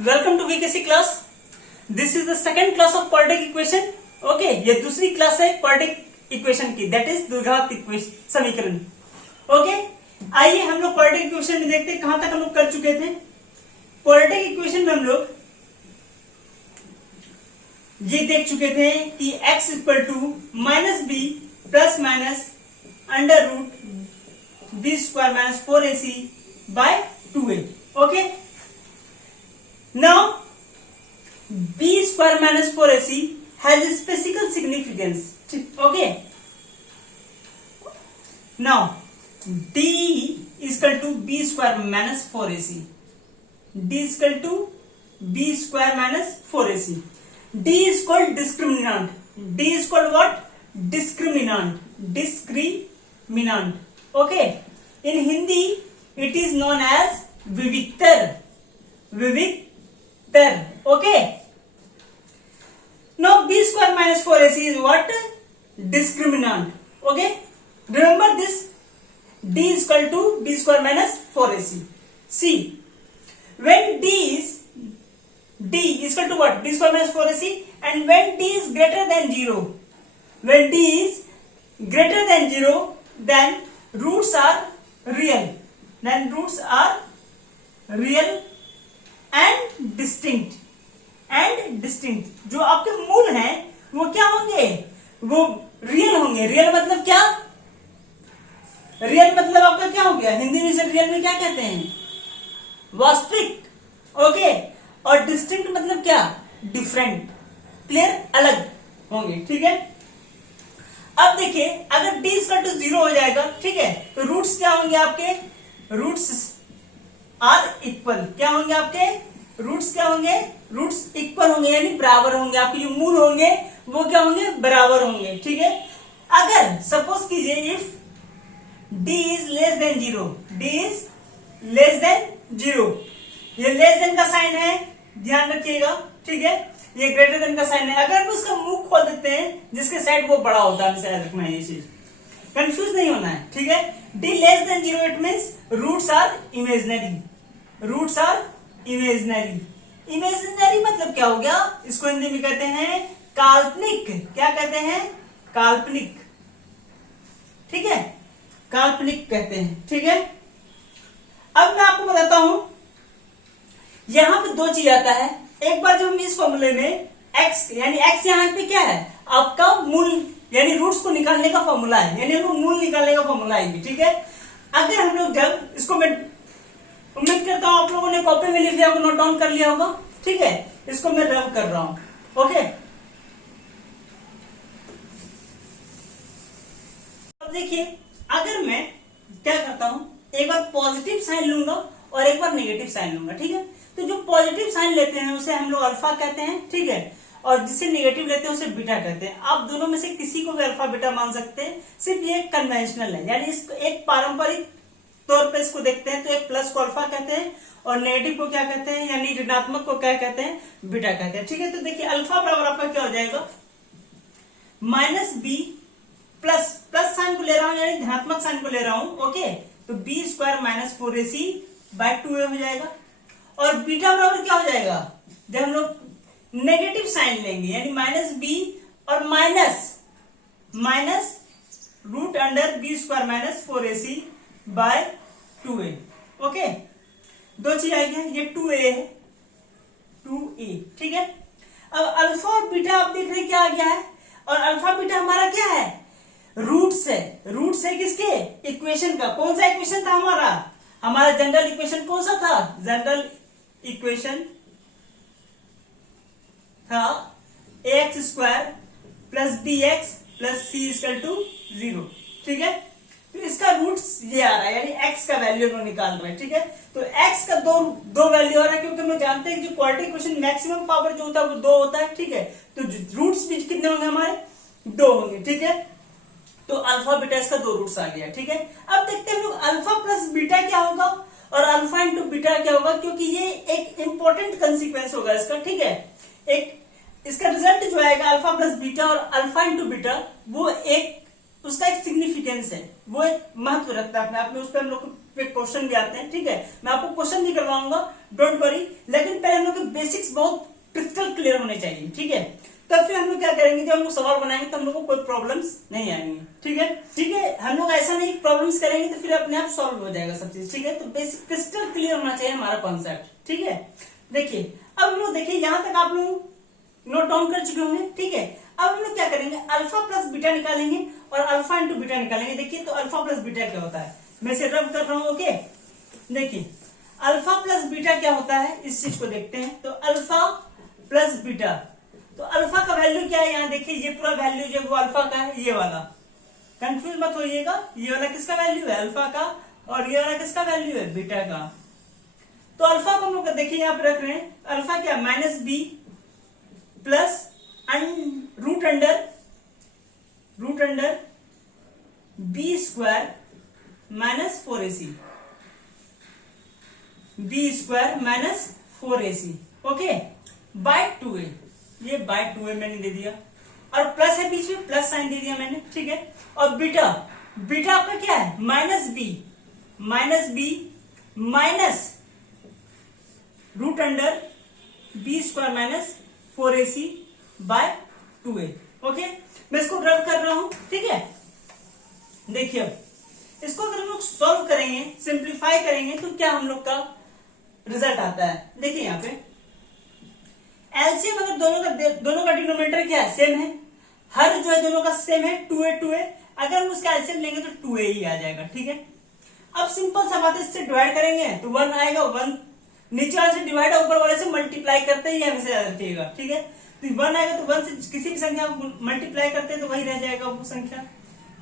Welcome to VKC class. This is the second class of quadratic equation. Okay, ये दूसरी class है quadratic equation की, that is द्विघात समीकरण। ओके, आइए हम लोग क्वाड्रेटिक इक्वेशन में देखते हैं कहां तक हम लोग कर चुके थे। क्वाड्रेटिक इक्वेशन में हम लोग ये देख चुके थे कि x equal to minus b plus minus under root b square minus 4ac by 2a। Okay, now b square minus 4ac has a special significance. Okay, now d is equal to b square minus 4ac. d is equal to b square minus 4ac. d is called discriminant. d is called what? Discriminant. Discriminant. Okay, in Hindi it is known as विविक्तर. Okay, now b square minus 4ac is what? Discriminant. Okay, remember this, d is equal to b square minus 4ac. See, when d is equal to what? b square minus 4ac, and when d is greater than 0, when d is greater than 0, then roots are real. Then roots are real and distinct. जो आपके मूल हैं वो क्या होंगे? वो real होंगे. Real मतलब क्या? रियल मतलब आपका क्या हो गया? हिंदी में से रियल में क्या कहते हैं? वास्तविक. ओके, और डिस्टिंक्ट मतलब क्या? डिफरेंट. क्लियर? अलग होंगे. ठीक है, अब देखिए, अगर d इक्वल टू 0 हो जाएगा, ठीक है, तो रूट्स क्या होंगे आपके? Roots are equal. क्या होंगे आपके? रूट्स क्या होंगे? रूट्स इक्वल होंगे, यानी बराबर होंगे. आपके जो मूल होंगे वो क्या होंगे? बराबर होंगे. ठीक है, अगर सपोज कीजिए if d is less than 0, d is less than 0, ये लेस देन का साइन है, ध्यान रखिएगा. ठीक है, ये ग्रेटर देन का साइन है. अगर हम उसका मुंह खोल देते हैं जिसके साइड वो बड़ा होता है, हमें रखना है, ये चीज कंफ्यूज नहीं होना है. ठीक है, d less than 0 it means roots are imaginary. Roots are imaginary. Imaginary मतलब क्या हो गया? इसको हिंदी में कहते हैं काल्पनिक. क्या कहते हैं? काल्पनिक. ठीक है, काल्पनिक कहते हैं. ठीक है, अब मैं आपको बताता हूं, यहां पे दो चीज आता है. एक बार जब हम इस फॉर्मूले में x, यानी x यहां पे क्या है? आपका मूल, यानी रूट्स को निकालने का फॉर्मूला है, यानी हमको मूल निकालने का फॉर्मूला है. ठीक है, अगर हम लोग जब इसको, मैं उम्मीद करता हूं आप लोगों ने कॉपी में लिख लिया होगा, नोट डाउन कर लिया होगा. ठीक है, इसको मैं रब कर रहा हूं. ओके, अब देखिए, अगर मैं क्या करता हूं, एक बार पॉजिटिव साइन लूंगा और एक बार नेगेटिव साइन लूंगा. ठीक है, तो जो पॉजिटिव साइन लेते हैं उसे हम लोग अल्फा कहते हैं. ठीक है, और जिसे नेगेटिव लेते हैं उसे बीटा कहते हैं. आप दोनों में से किसी को भी अल्फा बीटा मान सकते हैं, सिर्फ ये कन्वेंशनल है, यानी इसको एक पारंपरिक तौर पे इसको देखते हैं तो एक प्लस को अल्फा कहते हैं और नेगेटिव को क्या कहते हैं, यानी ऋणात्मक को क्या कहते हैं? बीटा कहते हैं. ठीक है, तो देखिए अल्फा बराबर आपका क्या हो जाएगा? माइनस बी प्लस साइन को ले रहा हूं, यानी धनात्मक साइन को ले रहा हूं. ओके, तो B square minus 4ac by 2a हो जाएगा. और बीटा बराबर क्या हो जाएगा? जब हम लोग नेगेटिव साइन लेंगे, यानी माइनस बी और minus root under b square minus 4ac by 2a. Okay, दो चीज आएगी, ये 2a है, 2a. ठीक है, अब अल्फा और बीटा आप देख रहे हैं क्या आ गया है, और अल्फा बीटा हमारा क्या है? रूट्स है. रूट्स है किसके? इक्वेशन का. कौन सा इक्वेशन था हमारा जनरल इक्वेशन कौन सा था? जनरल इक्वेशन था ax square plus bx plus c equal to 0. ठीक है, तो इसका रूट्स ये आ रहा है, यानी x का वैल्यू हम निकाल रहे हैं. ठीक है, तो x का दो वैल्यू आ रहा है, क्योंकि हम जानते हैं कि जो क्वाड्रेटिक इक्वेशन मैक्सिमम पावर जो होता है वो 2 होता है. ठीक है, तो रूट्स भी कितने होंगे हमारे? 2 होंगे. ठीक है, तो अल्फा बीटा इसका 2 रूट्स आ गया. ठीक है, अब देखते हैं हम लोग अल्फा प्लस बीटा क्या होगा और अल्फा इंटू बीटा क्या होगा, क्योंकि ये एक इंपॉर्टेंट कंसिक्वेंस होगा इसका. ठीक है, एक इसका रिजल्ट जो आएगा अल्फा प्लस बीटा और अल्फा इंटू बीटा, वो एक उसका एक सिग्निफिकेंस है, वो एक महत्व रखता है अपने आप में. उस पर हम लोग पे क्वेश्चन भी आते हैं, ठीक है। मैं आपको क्वेश्चन भी करवाऊंगा, डोंट वरी, लेकिन पहले हम लोग के बेसिक्स बहुत क्रिस्टल क्लियर होने चाहिए, ठीक है। तब फिर हम लोग क्या करेंगे, जब हम लोग सवाल बनाएंगे तो हम लोग को कोई प्रॉब्लम्स नहीं आएंगे, ठीक है। ठीक है, हम लोग ऐसा नहीं प्रॉब्लम्स करेंगे तो फिर अपने आप सॉल्व हो जाएगा सब चीज, ठीक है। तो बेसिक क्रिस्टल क्लियर होना चाहिए हमारा कॉन्सेप्ट, ठीक है। देखिए अब हम लोग देखिए यहां तक आप लोग नोट डाउन कर चुके होंगे, ठीक है। अब हम लोग क्या करेंगे, अल्फा प्लस बीटा निकालेंगे और अल्फा इंटू बीटा निकालेंगे। देखिए तो अल्फा प्लस बीटा क्या होता है, मैं इसे रब कर रहा हूं, ओके। देखिए अल्फा प्लस बीटा क्या होता है, इस चीज को देखते हैं। तो अल्फा प्लस बीटा, तो अल्फा का वैल्यू क्या है, यहाँ देखिए ये पूरा वैल्यू जो वो अल्फा का है, ये वाला, कंफ्यूज मत होइएगा, ये वाला किसका वैल्यू है, अल्फा का, और ये वाला किसका वैल्यू है, बीटा का। तो अल्फा को हम लोग देखिए यहाँ पे रख रहे हैं, अल्फा क्या minus b plus root under b square minus 4ac, b square minus 4ac, okay, by 2a, ये बाय 2a मैंने दे दिया, और प्लस है बीच में, प्लस साइन दे दिया मैंने, ठीक है। और बीटा, बीटा आपका क्या है, minus b minus root under b square minus 4ac by 2a, okay. मैं इसको रब कर रहा हूं, ठीक है। देखिए इसको अगर हम लोग सॉल्व करेंगे, सिंप्लीफाई करेंगे, तो क्या हम लोग का रिजल्ट आता है। देखिए यहाँ पे एलसीएम अगर दोनों का डिनोमिनेटर क्या है, सेम है, हर जो है दोनों का सेम है, 2a, अगर हम उसका एलसीएम लेंगे तो 2a ही आ जाएगा, ठीक है। अब सिंपल सा बात है, इससे डिवाइड करेंगे तो 1 आएगा, 1 नीचे वाले से डिवाइड, ऊपर वाले से मल्टीप्लाई करते ही हमेशा याद रखिएगा, ठीक है। तो 1 आएगा तो 1 से किसी भी संख्या को मल्टीप्लाई करते हैं तो वही रह जाएगा वो संख्या,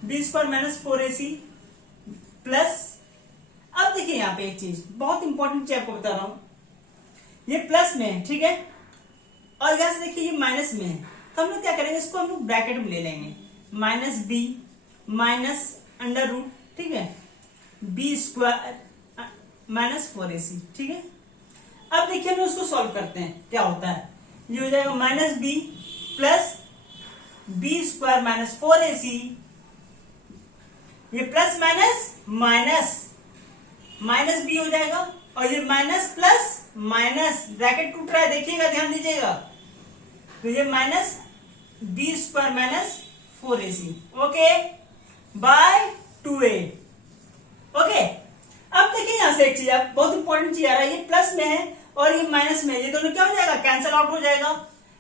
B square minus 4ac plus. अब देखिए यहाँ पे एक चीज बहुत इंपॉर्टेंट चीज आपको बता रहा हूं, ये प्लस में है, ठीक है, और यहां से देखिए ये माइनस में है, तो हम लोग क्या करेंगे, इसको हम लोग ब्रैकेट में ले लेंगे, minus b minus under root, ठीक है, बी स्क्वायर माइनस 4ac, ठीक है। अब देखिए हम उसको सॉल्व करते हैं, क्या होता है, ये हो जाएगा minus b plus b square minus 4ac, ये plus minus minus minus b हो जाएगा, और ये माइनस प्लस माइनस, ब्रैकेट टूट रहा है, देखिएगा, ध्यान दीजिएगा, तो ये minus b square minus 4ac, okay, by 2a, okay. अब देखिए यहां से एक चीज बहुत इंपॉर्टेंट चीज आ रहा है, ये प्लस में है और ये माइनस में, ये दोनों क्या हो जाएगा, कैंसिल आउट हो जाएगा,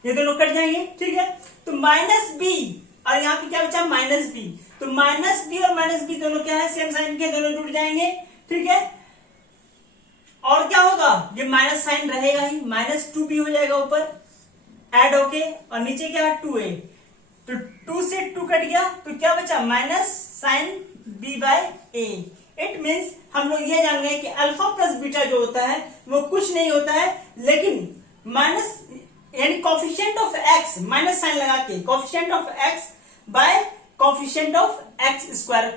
ये दोनों कट जाएंगे, ठीक है। तो माइनस बी और यहाँ पे क्या बचा, माइनस बी, तो माइनस बी और माइनस बी दोनों क्या है, सेम साइन के, दोनों जुड़ जाएंगे, ठीक है। और क्या होगा, ये माइनस साइन रहेगा ही, माइनस 2b हो जाएगा ऊपर ऐड होके, और नीचे क्या है 2a, तो 2 से 2 कट गया, तो क्या बचा, minus sign b by a। It means हम लोग ये जान गए कि अल्फा प्लस बीटा जो होता है वो कुछ नहीं होता है, लेकिन माइनस यानी coefficient of x, minus sign लगा के coefficient of x by coefficient of x square,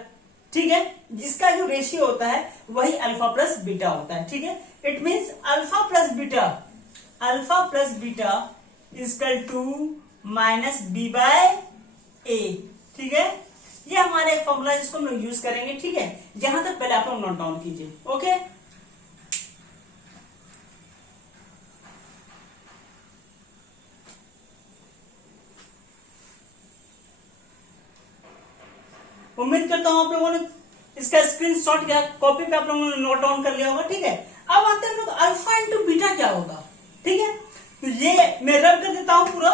ठीक है, जिसका जो रेशियो होता है वही अल्फा प्लस बीटा होता है, ठीक है। It means alpha plus beta is equal to minus B by A, ठीक है। ये हमारा एक फॉर्मूला है जिसको हम लोग यूज करेंगे, ठीक है। यहां तक पहले आप लोग नोट डाउन कीजिए, ओके। उम्मीद करता हूं आप लोगों ने इसका स्क्रीनशॉट या कॉपी पे आप लोगों ने नोट डाउन कर लिया होगा, ठीक है। अब आते हैं हम लोग अल्फा इंटू बीटा क्या होगा, ठीक है। तो ये मैं रब कर देता हूं पूरा,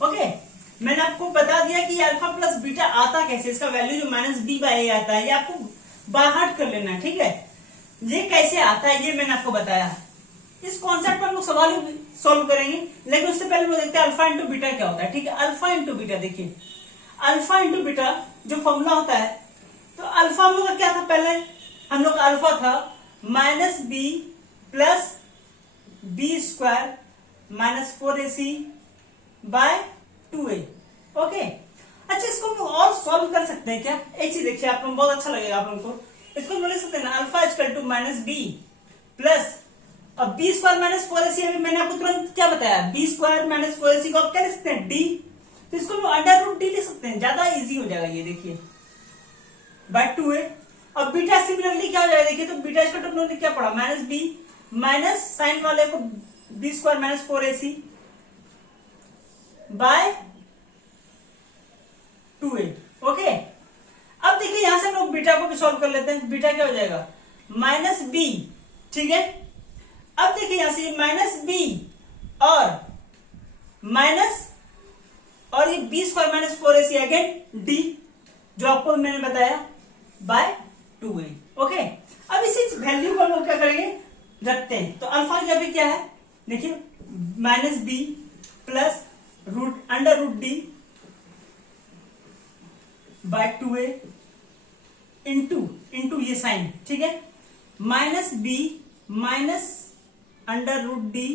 ओके। मैंने आपको बता दिया कि अल्फा प्लस बीटा आता कैसे, इसका वैल्यू जो माइनस बी बाय ए आता है, ये आपको बाहर कर लेना है, ठीक है। ये कैसे आता है ये मैंने आपको बताया, इस कॉन्सेप्ट पर हम लोग सवाल सॉल्व करेंगे, लेकिन उससे पहले हम देखते हैं अल्फा इंटू बीटा क्या होता है, ठीक है। अल्फा इंटू बीटा, देखिए अल्फा इंटू बीटा जो फॉर्मूला होता है, तो अल्फा हम लोग का क्या था, पहले हम लोग का अल्फा था minus b plus b square minus 4ac by 2a, okay. अच्छा इसको हम लोग और सॉल्व कर सकते हैं क्या, एक चीज देखिए आप लोग, बहुत अच्छा लगेगा आप लोगों को, इसको हम लिख सकते हैं ना, alpha equal to minus b plus, अब बी स्क्वायर माइनस 4ac, अभी मैंने आपको तुरंत क्या बताया, बी स्क्वायर माइनस 4ac को आप क्या लिख सकते हैं, डी, तो इसको हम अंडर रूट डी लिख सकते हैं, ज्यादा इजी हो जाएगा ये, देखिए बाय 2a। अब बीटा सिमिलरली क्या हो जाएगा, देखिए तो बीटा स्क्वायर तो हमने क्या पढ़ा, माइनस बी माइनस साइन वाले को b square minus 4ac by 2a। Okay, अब देखिए यहां से हम लोग बीटा को भी सॉल्व कर लेते हैं। बीटा क्या हो जाएगा, माइनस बी, ठीक है। अब देखिए यहां से माइनस बी और माइनस और ये b square minus 4ac again d, जो आपको मैंने बताया, बाय 2a। ओके, अब इसी वैल्यू को हम लोग क्या करेंगे, रखते हैं। तो अल्फा का भी क्या है, देखिए minus b plus root under root d by 2a into ये साइन, ठीक है, minus b minus under root d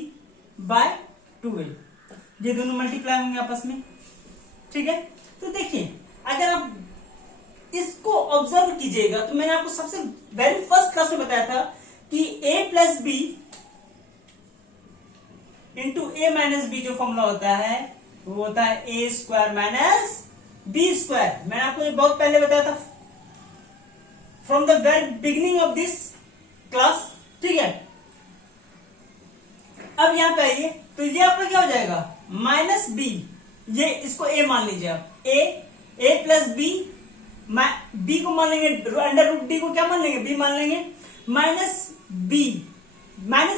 by 2a, ये दोनों मल्टीप्लाई होंगे आपस में, ठीक है। तो देखिए अगर आप इसको ऑब्जर्व कीजिएगा तो मैंने आपको सबसे वेरी फर्स्ट क्लास में बताया था कि a plus b into a minus b जो फॉर्मूला होता है वो होता है a square minus b square. मैंने आपको ये बहुत पहले बताया था, from the very beginning of this class, ठीक है। अब यहां पे आइए तो ये आपका क्या हो जाएगा, माइनस बी, ये इसको ए मान लीजिए आप, ए प्लस बी, बी को मान लेंगे अंडर रूट डी को क्या मान लेंगे, बी मान लेंगे, माइनस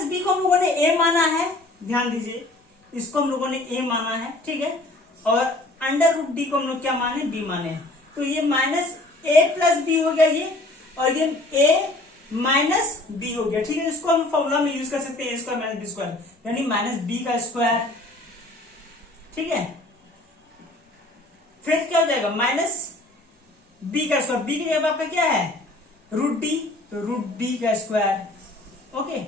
बी को हम लोगों ने ए माना है, ध्यान दीजिए इसको हम लोगों ने ए माना है, ठीक है, और अंडर रूट डी को हम लोग क्या माने, बी माने। तो ये माइनस ए प्लस बी हो गया ये, और ये ए माइनस बी हो गया, ठीक है। इसको हम फॉर्मूला में यूज कर सकते हैं, a square minus b square, यानी माइनस बी का स्क्वायर, ठीक है। फिर क्या हो जाएगा, माइनस बी का स्क्वायर, बी की जगह आपका क्या है, रूट डी, तो रूट बी का square, okay,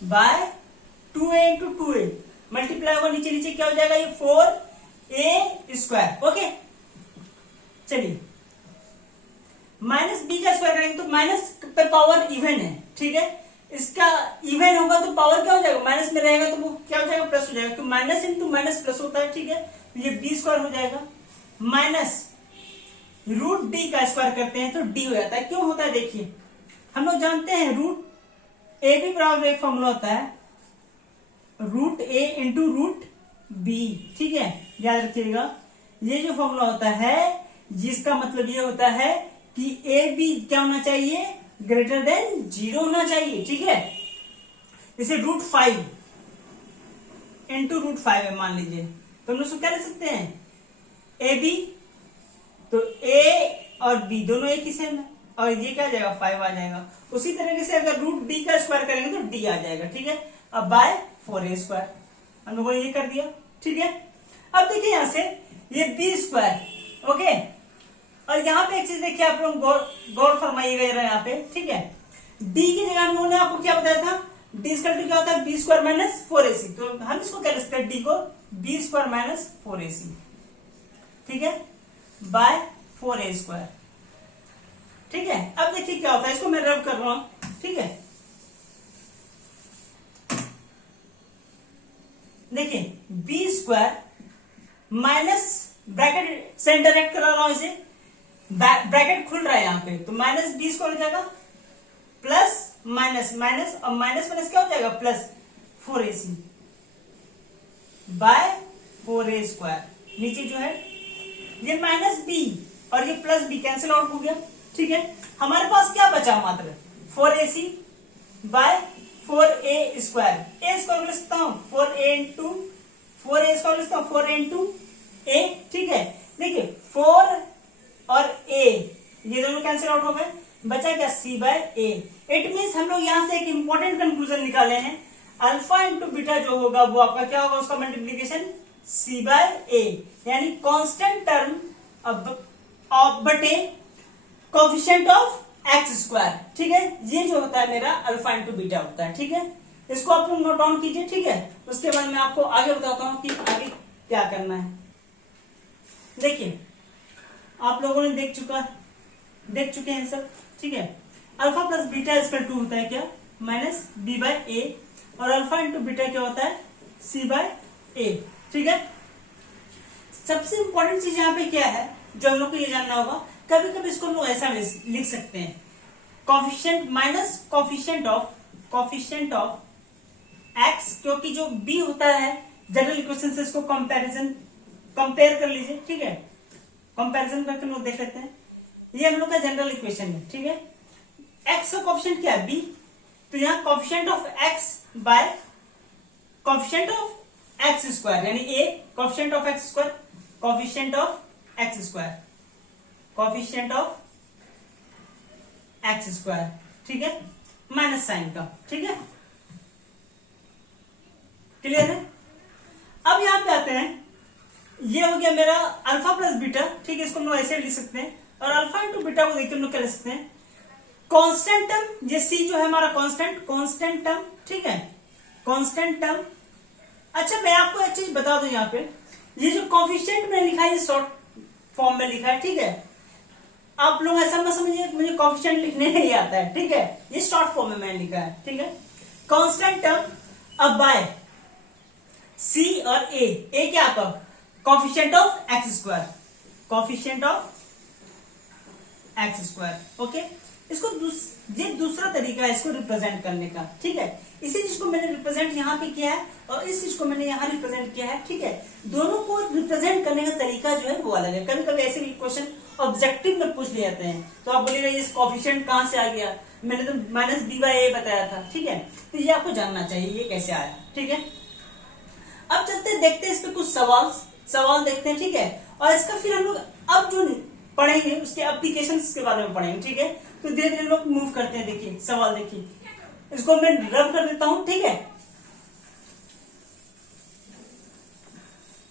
by 2a into 2a, multiply होगा नीचे नीचे क्या हो जाएगा, ये 4a स्क्वायर, ओके। चलिए माइनस बी का स्क्वायर करेंगे तो माइनस पे पावर इवन है, ठीक है, इसका इवन होगा तो पावर क्या हो जाएगा, माइनस में रहेगा तो वो क्या हो जाएगा, प्लस हो जाएगा, क्योंकि माइनस इंटू माइनस प्लस होता है, ठीक है। तो ये बी स्क्वायर हो जाएगा, माइनस रूट डी का स्क्वायर करते हैं तो डी हो जाता है। क्यों होता है, देखिए हम लोग जानते हैं रूट ए बी बराबर एक फॉर्मूला होता है, रूट ए इंटू रूट बी, ठीक है, याद रखिएगा। ये जो फॉर्मूला होता है जिसका मतलब ये होता है कि ए बी क्या होना चाहिए, ग्रेटर देन 0 होना चाहिए, ठीक है। जैसे रूट 5 इंटू रूट 5 है मान लीजिए, तो हम लोग उसको क्या लिख सकते हैं, ए बी, तो ए और बी दोनों एक ही सेम है, और ये क्या आ जाएगा, 5 आ जाएगा। उसी तरीके से अगर रूट डी का स्क्वायर करेंगे तो डी आ जाएगा, ठीक है। अब बाय 4a स्क्वायर हम लोगों ने ये कर दिया, ठीक है। अब देखिए यहां से ये बी स्क्वायर, ओके, और यहाँ पे एक चीज देखिए आप लोग गौर फरमाइएगा यहाँ पे, ठीक है। डी की जगह हम लोगों ने आपको क्या बताया था, डी स्क्वायर क्या होता है, बी स्क्वायर माइनस 4ac, तो हम इसको क्या लिखते हैं, डी को बी स्क्वायर माइनस 4ac, ठीक है, बाय 4a स्क्वायर, ठीक है। अब देखिए क्या होता है, इसको मैं रब कर रहा हूं, ठीक है। देखिए बी स्क्वायर माइनस ब्रैकेट से इंटरेक्ट करा रहा हूं, इसे ब्रैकेट खुल रहा है यहाँ पे, तो माइनस बी स्क्वायर हो जाएगा प्लस माइनस माइनस, और माइनस माइनस क्या हो जाएगा, plus 4ac bye 4a square. नीचे जो है ये माइनस बी और ये प्लस बी कैंसिल आउट हो गया, ठीक है। हमारे पास क्या बचा मात्र 4ac बाय 4a स्क्वायर, ए स्क्वायर लिख सकता हूं 4a इंटू 4a स्क्वायर लिख सकता हूं 4a इंटू a, ठीक है। देखिए 4 और a ये दोनों कैंसिल आउट हो गए, बचा क्या, c by a। It means हम लोग यहां से एक इंपॉर्टेंट कंक्लूजन निकाले हैं, अल्फा इंटू बीटा जो होगा वो आपका क्या होगा, उसका मल्टीप्लीकेशन c बाय a, यानी कांस्टेंट टर्म ऑफ बटे कोएफिशिएंट ऑफ एक्स स्क्वायर, ठीक है। ये जो होता है मेरा अल्फा इंटू बीटा होता है, ठीक है। इसको आप लोग नोट डाउन कीजिए, ठीक है। उसके बाद मैं आपको आगे बताता हूं कि आगे क्या करना है। देखिए आप लोगों ने देख चुके हैं सब, ठीक है। अल्फा प्लस बीटा इसका 2 होता है क्या, माइनस बी बाय ए, और अल्फा इंटू बीटा क्या होता है, सी बाय ए, ठीक है। सबसे इंपॉर्टेंट चीज यहाँ पे क्या है जो हम लोग को ये जानना होगा, कभी कभी इसको हम लोग ऐसा लिख सकते हैं, coefficient minus coefficient of x, क्योंकि जो बी होता है जनरल इक्वेशन से इसको कंपेयर कर लीजिए, ठीक है, कंपैरिजन करके हम लोग देख लेते हैं। ये हम लोग का जनरल इक्वेशन है, ठीक है। एक्स का कॉफिशिएंट क्या है, बी, तो यहां coefficient of x by coefficient of x square, यानी A coefficient of x square, coefficient of x square, coefficient of x square, ठीक है, माइनस साइन का, ठीक है, क्लियर है। अब यहां पे आते हैं, ये हो गया मेरा अल्फा प्लस बीटा, ठीक है, इसको हम लोग ऐसे लिख सकते हैं। और अल्फा इंटू बीटा को देखिए हम लोग क्या लिख सकते हैं, कांस्टेंट टर्म, ये सी जो है हमारा कांस्टेंट टर्म, ठीक है, कांस्टेंट टर्म। अच्छा मैं आपको एक चीज बता दूं, यहाँ पे ये जो कॉफिशिएंट में लिखा है ये शॉर्ट फॉर्म में लिखा है, ठीक है, आप लोग ऐसा मत समझिए मुझे कॉफिशिएंट लिखने नहीं आता है, ठीक है, ये शॉर्ट फॉर्म में मैंने लिखा है, ठीक है, कांस्टेंट टर्म अब बाय सी और ए क्या आपका coefficient of x square, coefficient of x square, okay. इसको ये दूसरा तरीका है इसको रिप्रेजेंट करने का, ठीक है, इसी चीज को मैंने रिप्रेजेंट यहां पे किया है और इस चीज को मैंने यहां रिप्रेजेंट किया है, ठीक है। दोनों को रिप्रेजेंट करने का तरीका जो है वो अलग है। कभी कभी ऐसे भी क्वेश्चन ऑब्जेक्टिव में पूछ ले जाते हैं, तो आप बोलिएगा ये कॉफिशिएंट कहां से आ गया, मैंने तो माइनस बी बाय ए बताया था, ठीक है, तो ये आपको जानना चाहिए ये कैसे आया, ठीक है। अब चलते देखते हैं इस पे कुछ सवाल देखते हैं, ठीक है, और इसका फिर हम लोग अब जो पढ़ेंगे उसके एप्लीकेशंस के बारे में पढ़ेंगे, ठीक है। तो धीरे धीरे लोग मूव करते हैं, देखिए सवाल देखिए, इसको मैं रब कर देता हूं, ठीक है,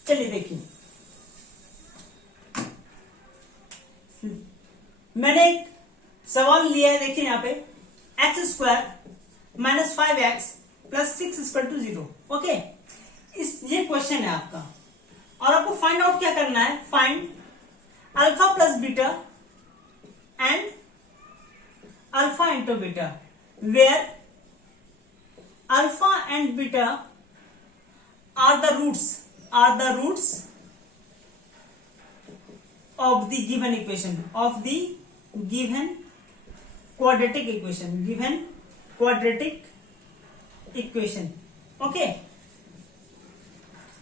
चलिए देखिए, मैंने एक सवाल लिया है, देखिए यहाँ पे x square minus 5x plus 6 = 0, okay, ये क्वेश्चन है आपका, और आपको फाइंड आउट क्या करना है, find alpha plus beta and alpha into beta, where alpha and beta are the roots of the given equation, of the given quadratic equation, okay.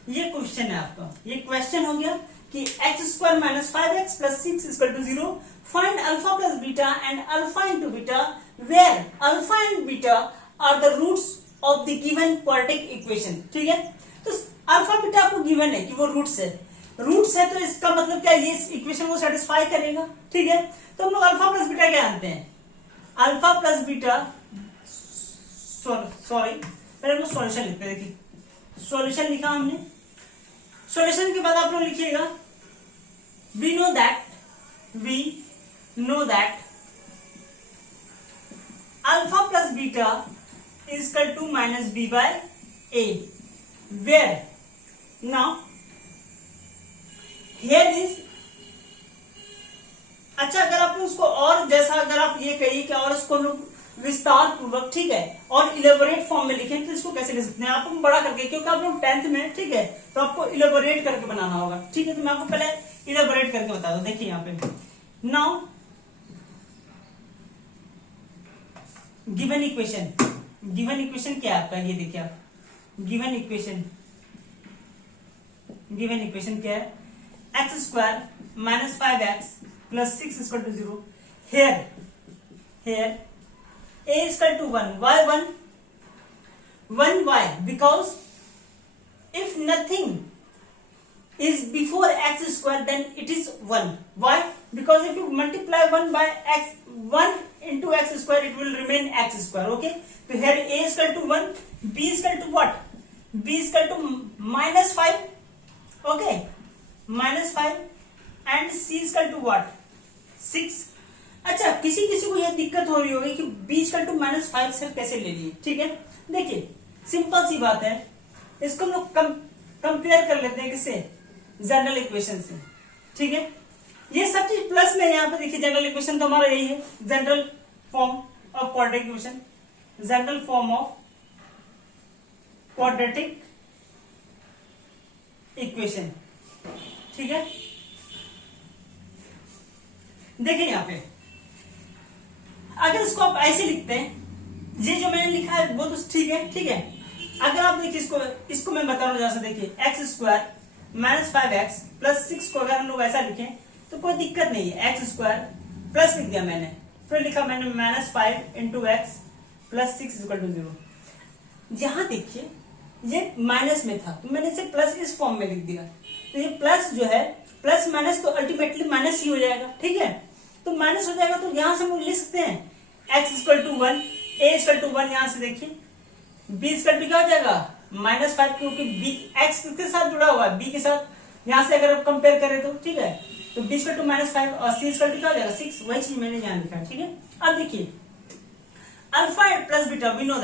ये question है आपका, ये क्वेश्चन हो गया कि x square minus 5x plus 6 = 0, find alpha plus beta and alpha into beta where alpha and beta are the roots of the given quadratic equation, ठीक है। तो अल्फा बीटा आपको गिवन है कि वो रूट्स है, तो इसका मतलब क्या, ये इस इक्वेशन को सेटिस्फाई करेगा, ठीक है। तो हम लोग अल्फा प्लस बीटा क्या जानते हैं, अल्फा प्लस बीटा, सॉरी पहले हम लोग सॉल्यूशन लिखते हैं, देखिए सॉल्यूशन लिखा हमने, सॉल्यूशन के बाद आप लोग लिखिएगा we know that alpha plus beta is equal to minus B by a, where now here is, अच्छा अगर आप उसको और जैसा अगर आप ये कहिए कि और इसको विस्तार पूर्वक, ठीक है, और इलेबोरेट फॉर्म में लिखें तो इसको कैसे लिख सकते हैं, आपको बड़ा करके, क्योंकि आप लोग 10th में, ठीक है, तो आपको इलेबोरेट करके बनाना होगा, ठीक है। तो मैं आपको पहले इलेबोरेट करके बता दूं, देखिए यहाँ पे नाउ गिवन इक्वेशन क्या है आपका, ये देखिए आप गिवन इक्वेशन क्या है, x square minus 5x plus 6 = 0, here a is equal to 1, why 1 why, because if nothing is before x square then it is 1, why, because if you multiply 1 by x, 1 into x square, it will remain x square, okay। तो here a is equal to 1, b is equal to what, b is equal to minus 5, okay, minus 5 and c is equal to what, 6। अच्छा किसी को यह दिक्कत हो रही होगी कि b इक्वल टू माइनस 5 से कैसे ले लिए, ठीक है, देखिए सिंपल सी बात है, इसको हम लोग कंपेयर कर लेते हैं किससे, जनरल इक्वेशन से, ठीक है। ये सब चीज प्लस में यहाँ पे देखिए जनरल इक्वेशन तो हमारा यही है, general form of quadratic equation, general form of quadratic equation, ठीक है। देखिए यहाँ पे अगर इसको आप ऐसे लिखते हैं, ये जो मैंने लिखा है वो तो ठीक है, ठीक है। अगर आप देखिए इसको मैं बता रहा हूँ, जैसे देखिए x square minus 5x plus 6 को अगर हम लोग ऐसा लिखें तो कोई दिक्कत नहीं है। एक्स स्क्वायर प्लस लिख दिया मैंने, फिर लिखा मैंने minus 5 into x plus 6 equal to 0। जहां देखिए ये माइनस में था तो मैंने इसे प्लस इस फॉर्म में लिख दिया, तो ये प्लस जो है प्लस माइनस तो अल्टीमेटली माइनस ही हो जाएगा, ठीक है। तो माइनस हो जाएगा तो यहां से हम लोग लिख सकते हैं x equal to 1, a equal to 1। यहां से देखिए b इक्वल टू क्या हो जाएगा -5, क्योंकि b x किसके साथ जुड़ा हुआ है, b के साथ। यहां से अगर आप कंपेयर करें तो ठीक है, तो b इक्वल टू -5 और c इक्वल टू क्या हो जाएगा 6। वही चीज मैंने यहां लिखा है, ठीक है। अब देखिए alpha plus beta we know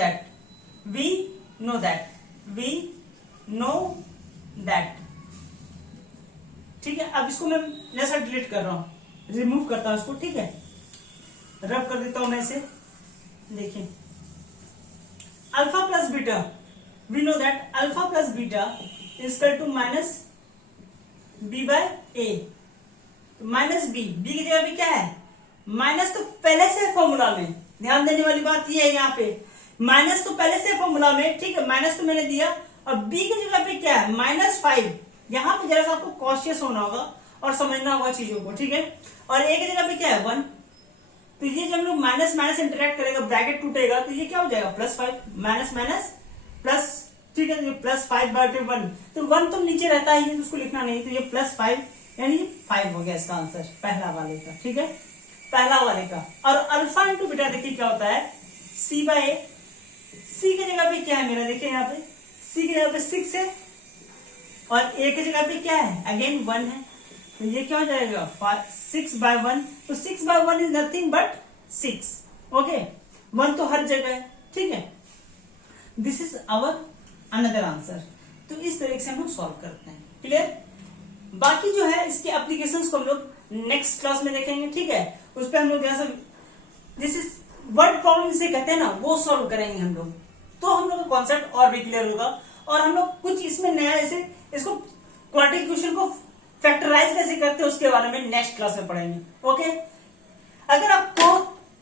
that, ठीक है। अब इसको मैं जैसा डिलीट कर रहा हूं, रिमूव करता हूं इसको, ठीक है। रब कर देता हूं मैं इसे। देखिए alpha plus beta we know that alpha plus beta equal to minus B by a. Minus b की जगह पे क्या है माइनस, तो पहले से फॉर्मूला में ध्यान देने वाली बात ये है, यहाँ पे माइनस तो पहले से फॉर्मूला में, ठीक है। माइनस तो मैंने दिया, और बी की जगह पे क्या है -5। यहाँ पे जरा सा आपको कॉशियस होना होगा और समझना होगा चीजों को, ठीक है। और ए की जगह पे क्या है 1, तो ये जब हम लोग माइनस माइनस इंटरेक्ट करेगा, ब्रैकेट टूटेगा, तो ये क्या हो जाएगा +5 माइनस माइनस प्लस, ठीक है। +5/1, तो 1 तो नीचे रहता है, ये उसको लिखना नहीं, तो ये +5 यानी 5 हो गया इसका आंसर पहला वाले का, ठीक है, पहला वाले का। और अल्फा इंटू बीटा देखिए क्या होता है c/a। c की जगह पे क्या है मेरा, देखिए यहाँ पे c की जगह पे 6 है और a की जगह पे क्या है अगेन 1 है, तो ये क्या हो जाएगा 6/1। तो 6/1 इज नथिंग बट 6, ओके। 1 तो हर जगह है, ठीक है। This is our another answer. तो इस तरीके से हम लोग सॉल्व करते हैं, क्लियर। बाकी जो है इसके एप्लीकेशंस को हम लोग नेक्स्ट क्लास में देखेंगे, ठीक है। उस पर हम लोग जैसा दिस इज वर्ड प्रॉब्लम जिसे कहते हैं ना, वो सॉल्व करेंगे हम लोग, तो हम लोग का कॉन्सेप्ट और भी क्लियर होगा। और हम लोग कुछ इसमें नया जैसे इसको क्वाड्रेटिक इक्वेशन को फैक्टराइज कैसे करते हैं उसके बारे में नेक्स्ट क्लास में पढ़ेंगे, ओके। अगर आपको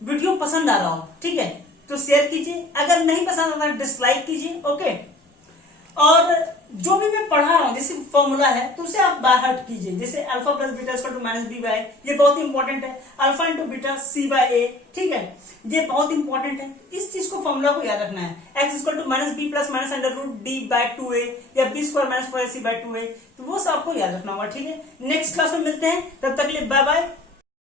वीडियो पसंद आ रहा हो, ठीक है, तो शेयर कीजिए, अगर नहीं पसंद आता डिसलाइक कीजिए, ओके। और जो भी मैं पढ़ा रहा हूं जैसे फॉर्मूला है तो उसे आप बाय हार्ट कीजिए, जैसे alpha plus beta equal to minus B by, ये बहुत इंपॉर्टेंट है। अल्फा इंटू बीटा c/a, ठीक है, ये बहुत इंपॉर्टेंट है। इस चीज को फॉर्मूला को याद रखना है। x equal to minus b plus minus √d/2a या b स्क्वायर माइनस 4ac/2a, तो वो सब आपको याद रखना होगा, ठीक है। नेक्स्ट क्लास में मिलते हैं, तब तक के लिए बाय बाय।